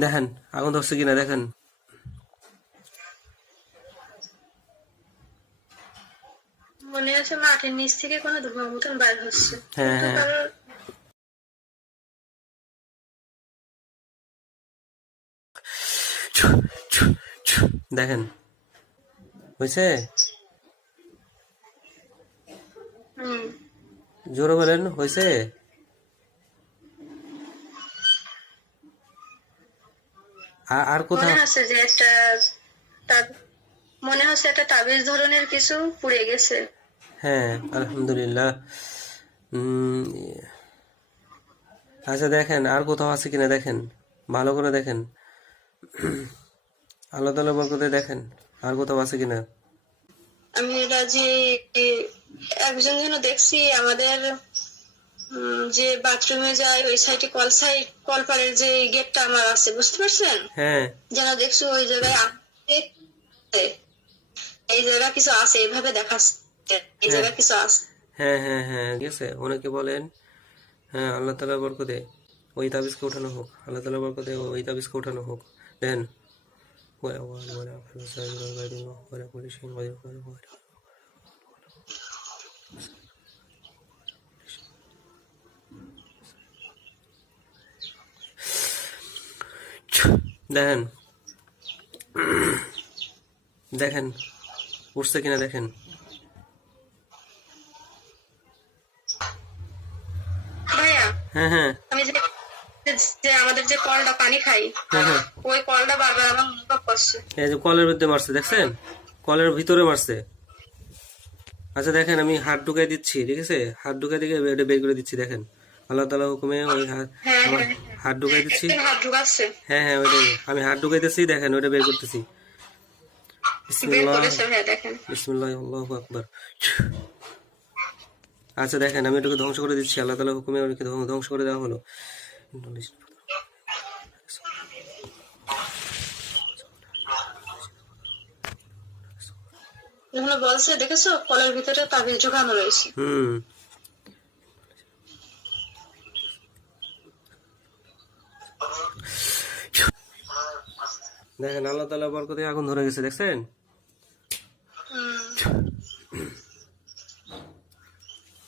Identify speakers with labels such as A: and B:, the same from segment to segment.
A: দেখেন আগুন ধরছে কিনা দেখেন।
B: মনে হচ্ছে মাটির নিচ থেকে কোনো ধোঁয়া মতন বাইর হচ্ছে।
A: হ্যাঁ, হ্যাঁ। দেখেন হয়েছে? জোরে বলেন হয়েছে? আর- আর
B: মনে হচ্ছে যে একটা মনে হচ্ছে একটা তাবিজ ধরনের কিছু পুড়ে গেছে।
A: হ্যাঁ আলহামদুলিল্লাহ। আচ্ছা দেখেন আর কোথাও আছে কিনা দেখেন? ভালো করে দেখেন। আল্লাহ তালা বরকতে দেখেন আর কোথাও আছে কিনা?
B: আমি এটা যে একজন যেন দেখছি আমাদের যে বাথরুমে যায় ওই সাইডে কল সাইড কলপাড়ের যে গেটটা আমার আছে বুঝতে পারছেন?
A: হ্যাঁ।
B: যারা দেখছ ওই জায়গায় এই জায়গা কিছু আছে এইভাবে দেখাচ্ছে। এই হ্যাঁ। জায়গা কিছু আছে।
A: হ্যাঁ হ্যাঁ হ্যাঁ ঠিক আছে। ওনাকে বলেন হ্যাঁ আল্লাহ তালা বরকতে ওই তাবিজকে উঠানো হোক আল্লাহ তালা বরকতে ওই তাবিজকে ওঠানো হোক। দেন। ওয়া ওয়া ওয়া দেখেন। দেখেন উঠছে কিনা দেখেন। হ্যাঁ হ্যাঁ।
B: আমি যে যে আমাদের যে কলটা পানি খাই
A: হ্যাঁ হ্যাঁ।
B: ওই কলটা বারবার আমার অনুভব করছে।
A: এই যে কলের মধ্যে মারছে দেখছেন? কলের ভিতরে মারছে। আচ্ছা দেখেন আমি হাত ঢুকাই দিচ্ছি ঠিক আছে? হাত ঢুকাই দিকে বের করে দিচ্ছি দেখেন। আল্লাহ তালা হুকুমে ওই হাত
B: হ্যাঁ
A: আমার
B: হ্যাঁ
A: ঢুকাই দিচ্ছি
B: হাত
A: হ্যাঁ হ্যাঁ ওইটাই। আমি হাত ঢুকাইতেছি দেখেন ওইটা বের করতেছি। বিসমিল্লাহ। আল্লাহু আকবার। আচ্ছা দেখেন আমি এটাকে ধ্বংস করে দিচ্ছি। আল্লাহ তালা হুকুমে ওটাকে ধ্বং- ধ্বংস করে দেওয়া হলো।
B: বলছে দেখেছ? কলের ভিতরে তাবিজ ঢুকানো রয়েছে।
A: হুম। দেখেন, আল্লাহ তালা বরকতে আগুন ধরে গেছে, দেখছেন?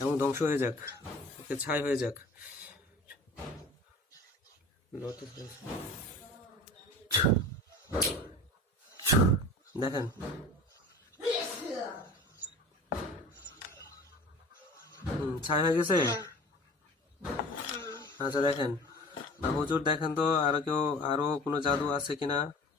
A: এবং ধ্বংস হয়ে যাক, ওকে ছাই হয়ে যাক। দেখেন। ছাই হয়ে গেছে? আচ্ছা দেখেন। হুজুর, দেখেন তো, আরও কেউ, আরও কোনো জাদু আছে কিনা?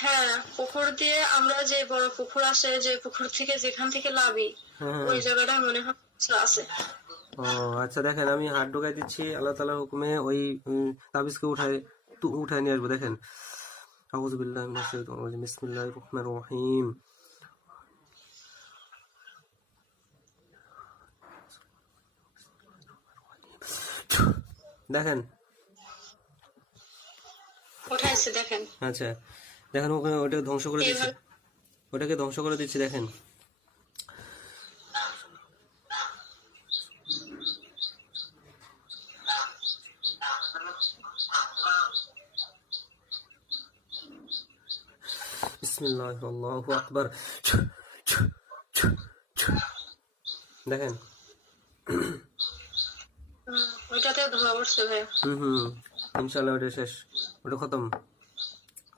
B: হ্যাঁ পুকুর দিয়ে আমরা যে বড় পুকুর আছে যে পুকুর থেকে যেখান থেকে লাভি ওই জায়গাটা মনে হয় আছে।
A: ও আচ্ছা দেখেন আমি হাত ঢুকাই দিচ্ছি আল্লাহ তালার হুকুমে ওই তাবিজকে উঠায় উঠায় নিয়ে আসব দেখেন। আউযু বিল্লাহি মিনাশ শাইতানির রাজিম বিসমিল্লাহির রহমানির রহিম। দেখেন।
B: উঠাইছে দেখেন।
A: আচ্ছা। দেখেন ওখানে ওটাকে ধ্বংস করে দিচ্ছি। ওটাকে ধ্বংস করে দিচ্ছি দেখেন। বিসমিল্লাহ আল্লাহু আকবার দেখেন।
B: ওইটাতে ধোয়া পড়ছে ভাইয়া
A: হুম হুম ইনশাল্লাহ ওটা শেষ। ওটা খতম।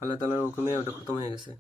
A: আল্লাহ তালার হুকুমে ওটা খতম হয়ে গেছে।